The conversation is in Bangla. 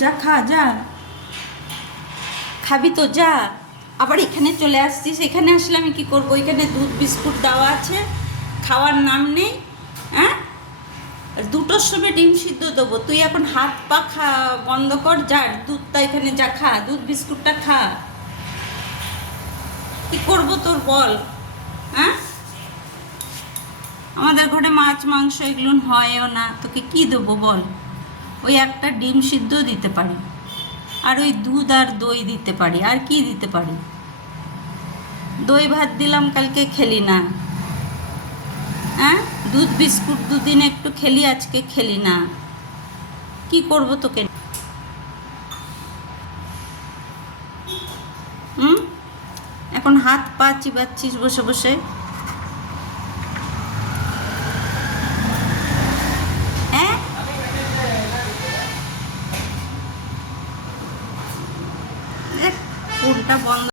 যা খা, যা খাবি তো যা। আবার এখানে চলে আসছিস, এখানে আসলে আমি কি করবো? এখানে দুধ বিস্কুট দেওয়া আছে, খাওয়ার নাম নেই। হ্যাঁ, দুটোর সময় ডিম সিদ্ধ দেবো, তুই এখন হাত পা খা বন্ধ কর, যা দুধটা এখানে যা খা, দুধ বিস্কুটটা খা। কি করবো তোর বল? হ্যাঁ, আমাদের ঘরে মাছ মাংস এগুলো হয়ও না, তোকে কি দেবো বল? ওই একটা ডিম সিদ্ধ দিতে পারি, আর ওই দুধ আর দই দিতে পারি, আর কি দিতে পারি? দই ভাত দিলাম, কালকে খেলি না। হ্যাঁ, দুধ বিস্কুট দুদিন একটু খেলি, আজকে খেলি না। কি করব তোকে? হুম, এখন হাত পা চিবাচ্ছিস বসে বসে। হ্যাঁ, কোনটা বন্ধ